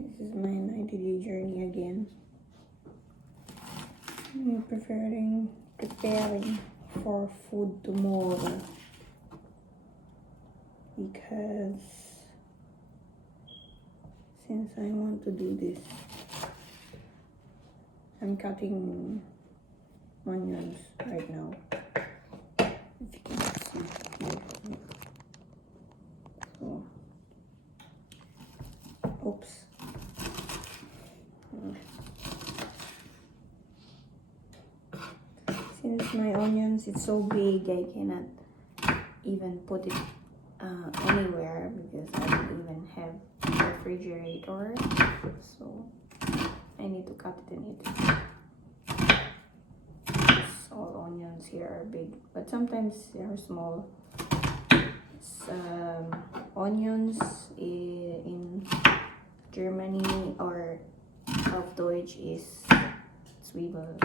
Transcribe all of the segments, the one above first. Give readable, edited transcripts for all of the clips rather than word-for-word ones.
This is my 90-day journey again. I'm preparing for food tomorrow because since I want to do this, I'm cutting onions right now. If you can see. So, oops. Since my onions is so big, I cannot even put it anywhere because I don't even have a refrigerator. So I need to cut it in it. All onions here are big, but sometimes they are small. Onions in Germany or auf Deutsch is Zwiebel.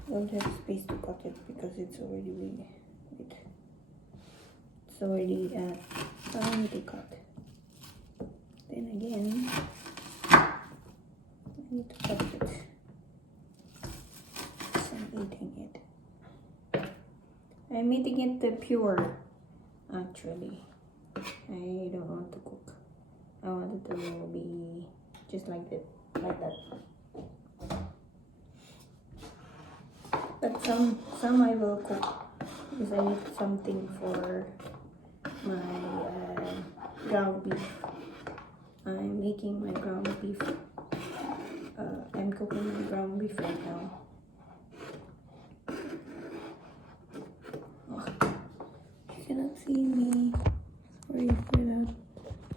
I don't have space to cut it because it's already big. It's already time to cut. Then again, I need to cut it. So I'm eating it. I'm eating it pure, actually. I don't want to cook. I want it to be just like that. But some I will cook because I need something for my ground beef. I'm making my ground beef. I'm cooking my ground beef right now. Oh, you cannot see me. Sorry for that.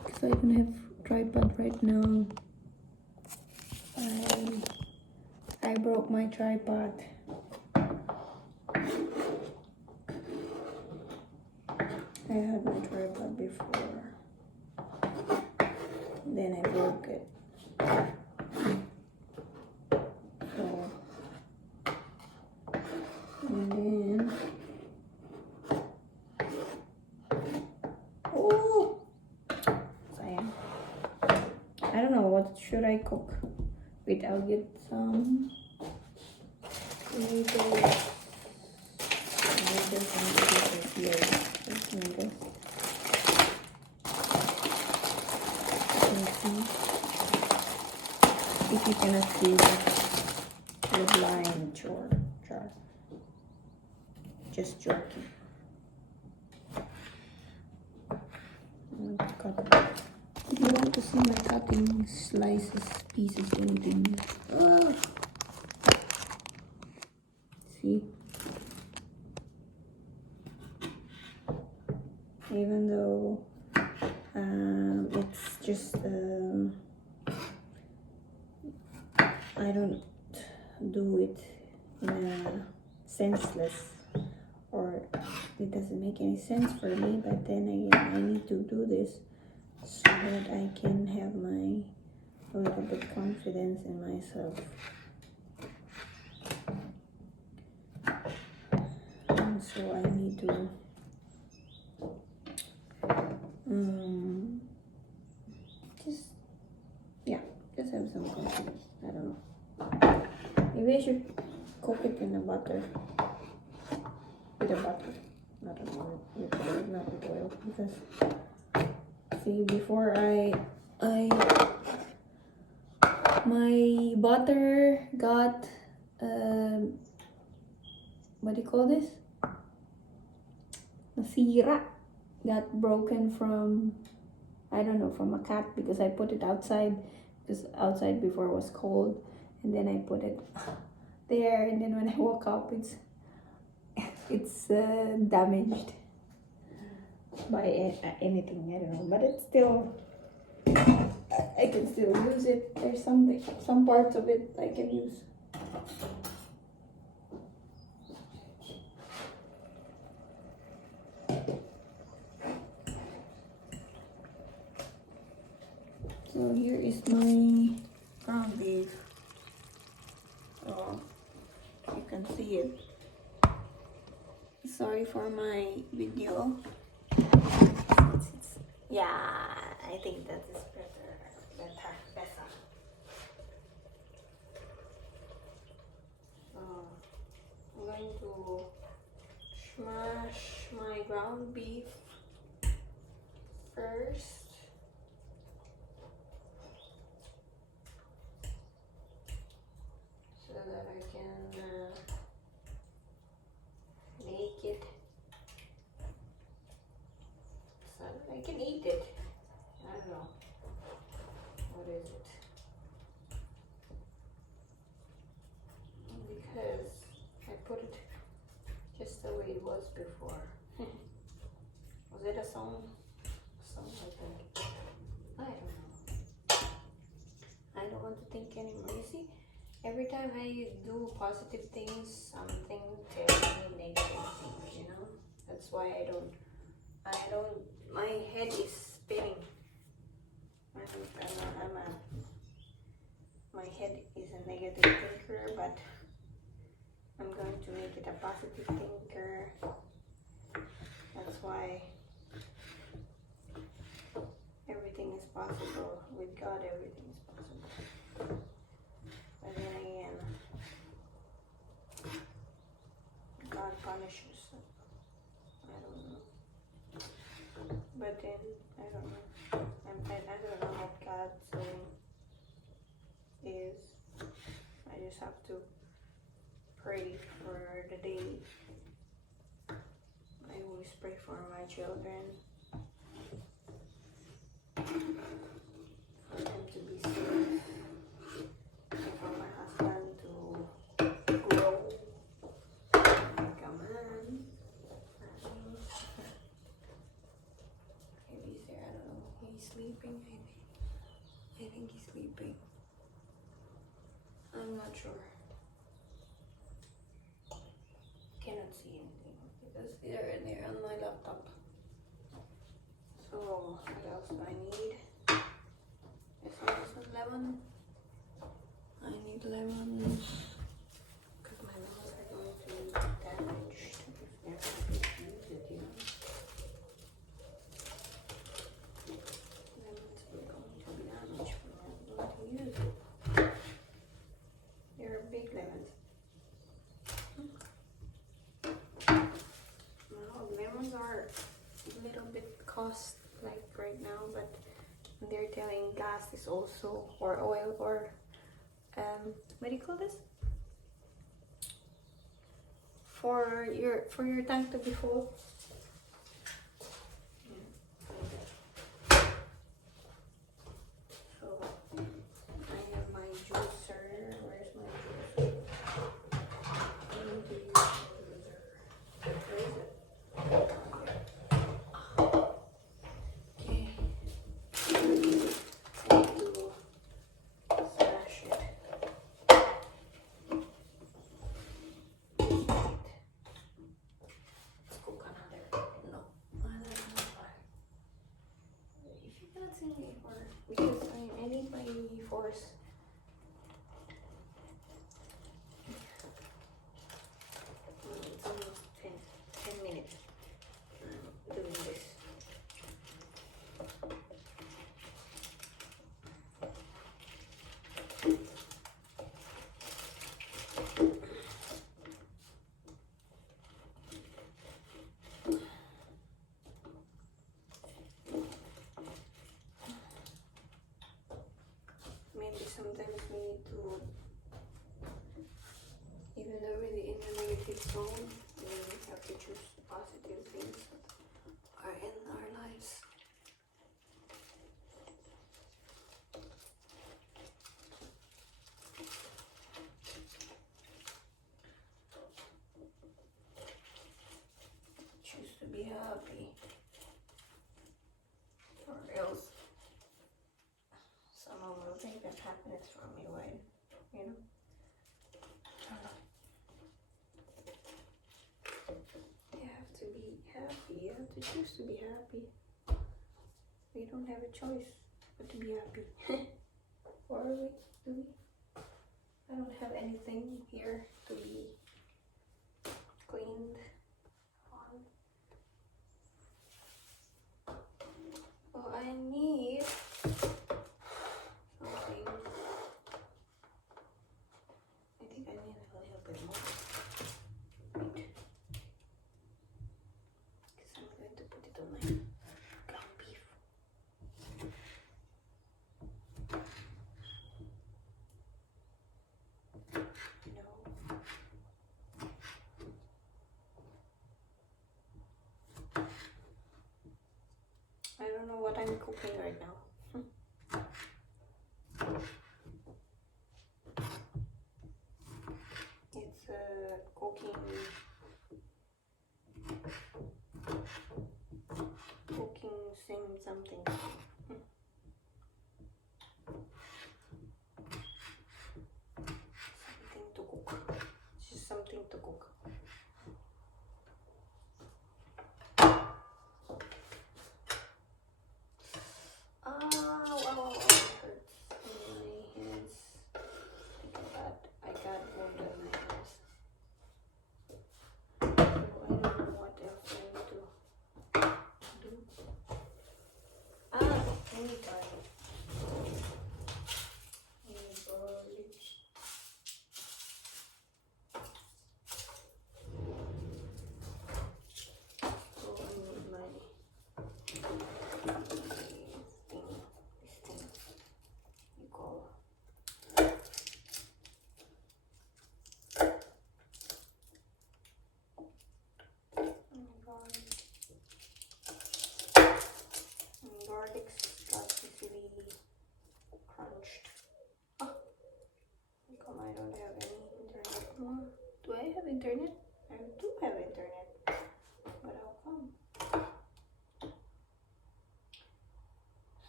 Because I don't have tripod right now. I broke my tripod. I had my tripod before. Then I broke it. So, and then I don't know what should I cook. Wait, I'll get some tomatoes. Here. Tomatoes. If you cannot see the blind jar, just joking. If you want to see my cutting slices, pieces, anything, see, even though it's just I don't do it in a senseless, or it doesn't make any sense for me, but then again I need to do this so that I can have a little bit confidence in myself. And so I need to just have some confidence. I don't know. Maybe I should cook it in a butter. With a butter. Not with oil, not with oil. Because see, before my butter got what do you call this? Nasira. Got broken from, I don't know, from a cat, because I put it outside, because outside before was cold, and then I put it there, and then when I woke up it's damaged by anything, I don't know, but it's still, I can still use it. There's some parts of it I can use. So here is my ground beef. So you can see it. Sorry for my video. Yeah, I think that is better. So I'm going to smash my ground beef first. So that I can make it so that I can eat it. I don't know. What is it? Because I put it just the way it was before. Was it a song? Song, I think. I don't know. I don't want to think anymore. You see, every time I do positive things, something tells me negative things, you know? That's why my head is spinning. My head is a negative thinker, but I'm going to make it a positive thinker. That's why everything is possible. With God, everything is possible. But then again, God punishes. I don't know. But then, I don't know. I don't know what God's doing is. I just have to pray for the day. I always pray for my children, for them to be safe, and for my husband to grow like a man. Maybe he's there, I don't know. He's sleeping, I think he's sleeping. I'm not sure. Cannot see anything because they're on my laptop. So what else do I need? This one is lemon. I need lemons because my lemons are going to be damaged if they're not going to use it, you know. Lemons are going to be damaged when I'm not going to use it. They're big lemons. Now lemons are a little bit cost like right now, but they're telling gas is also, or oil, or what do you call this? For your tank to be full. So I have my juicer. Where's my juicer? I need to use the juicer. Where is it? Okay. I need to smash it. Let's cook another. No, another one. If you cannot see me, or because I need my force. It's almost 10 minutes. I'm doing this. Maybe sometimes we need to, even though we're in the negative zone, we have to choose positive things that are in our lives. Choose to be happy, or else someone will take that happiness from you, right? You know? I don't know. You have to be happy. You have to choose to be happy. We don't have a choice but to be happy. Or do we? I don't have anything here to be cleaned on. Oh, I need something. I think I need a little bit more. Wait. Because I'm going to put it on my ground beef. No. I don't know what I'm cooking right now. It's cooking something. Something to cook. It's just something to cook. Wow, it hurts in my hands. I got wound on my hands. So I don't know what else I need to do. I need garlic. I need garlic. So I need my this thing you call garlic got easily crunched. Oh, come, I don't have any internet more. Do I have internet? I do have internet, but how come?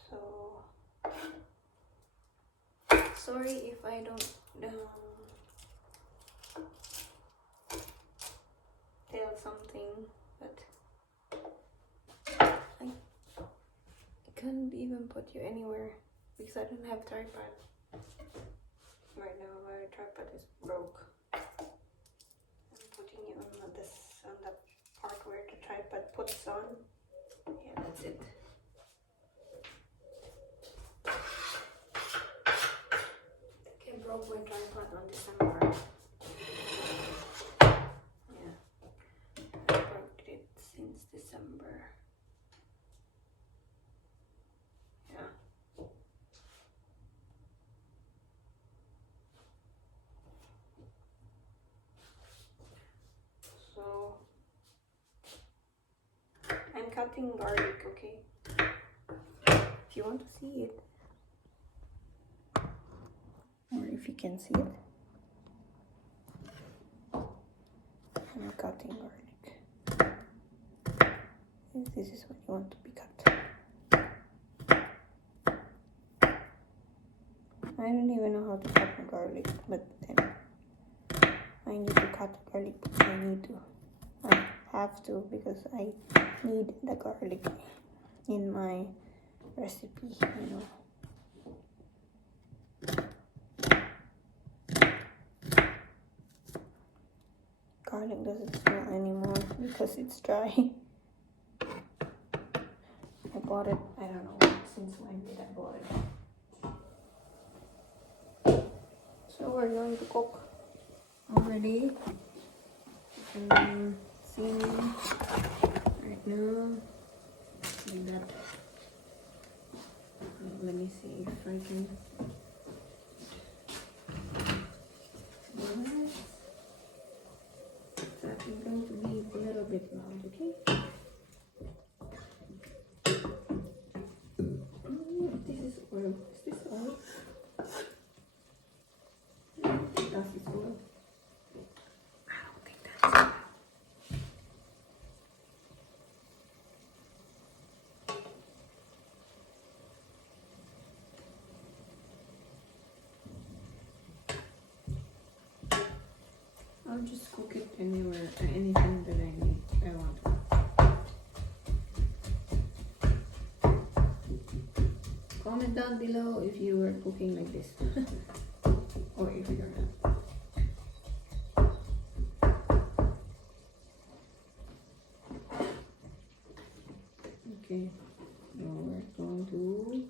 So sorry if I don't tell something, but I couldn't even put you anywhere because I don't have tripod. Right now my tripod is broke. I'm putting you on this, on the part where the tripod puts on. Yeah, that's it. I think I broke my tripod on December. Yeah, I broke it since December. Yeah. So I'm cutting garlic, okay? If you want to see it, or if you can see it, I'm cutting garlic. If this is what you want to be cut. I don't even know how to cut my garlic, but then I need to cut the garlic because I have to because I need the garlic in my recipe, you know. Garlic doesn't smell anymore because it's dry. I bought it, I don't know since when did I bought it. So we're going to cook already. Seeing right now like that. Let me see if I can. That is going to be a little bit loud, okay? This is oil. Is this oil? That is oil. I don't think that's oil. I'll just cook it anywhere, anything that I want. Comment down below if you were cooking like this. Or if you're not. Okay, now we're going to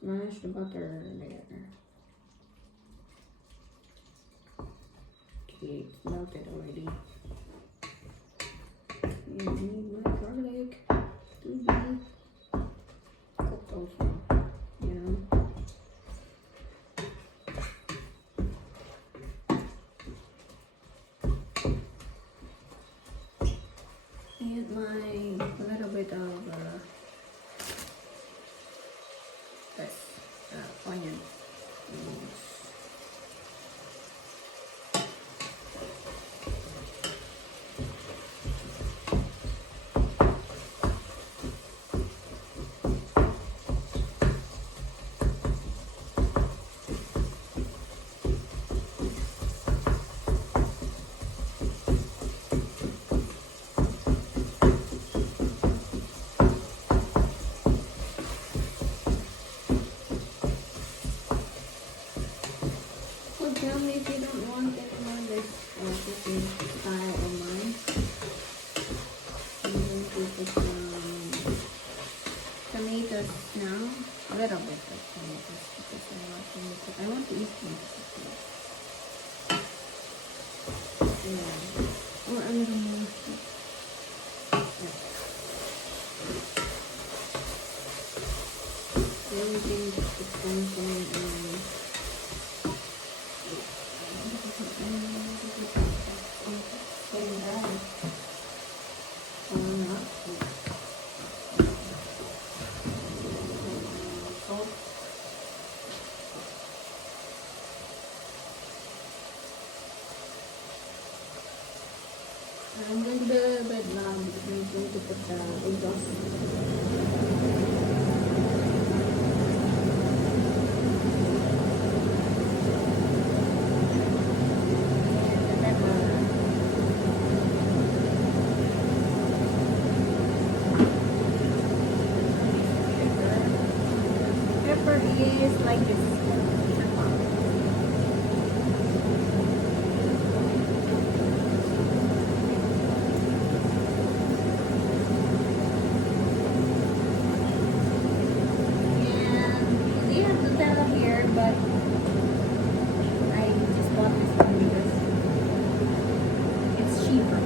smash the butter there. Okay, it's melted already. And I need my garlic to be cooked also, you know. And my little bit of this onion. Tell me if you don't want anymore this cooking style of mine. I'm going to put some tomatoes now. A little bit of tomatoes because I want to eat tomatoes. Yeah. Or a little more. Yeah. Then we can put something I'm going to be a little bit loud because I'm going to put the exhaust. Pepper is like this. But I just bought this one because it's cheaper.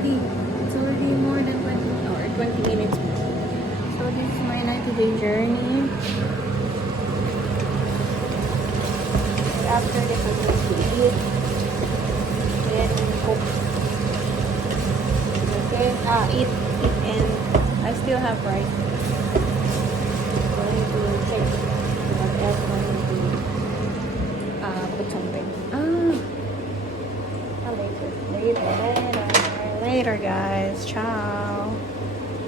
It's already more than 20 minutes. So this is my 90-day journey. After this, I'm going to eat. Then cook. Okay, eat, and I still have rice. Going to check what else I need to put something. Later, guys. Ciao.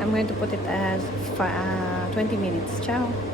I'm going to put it as 20 minutes. Ciao.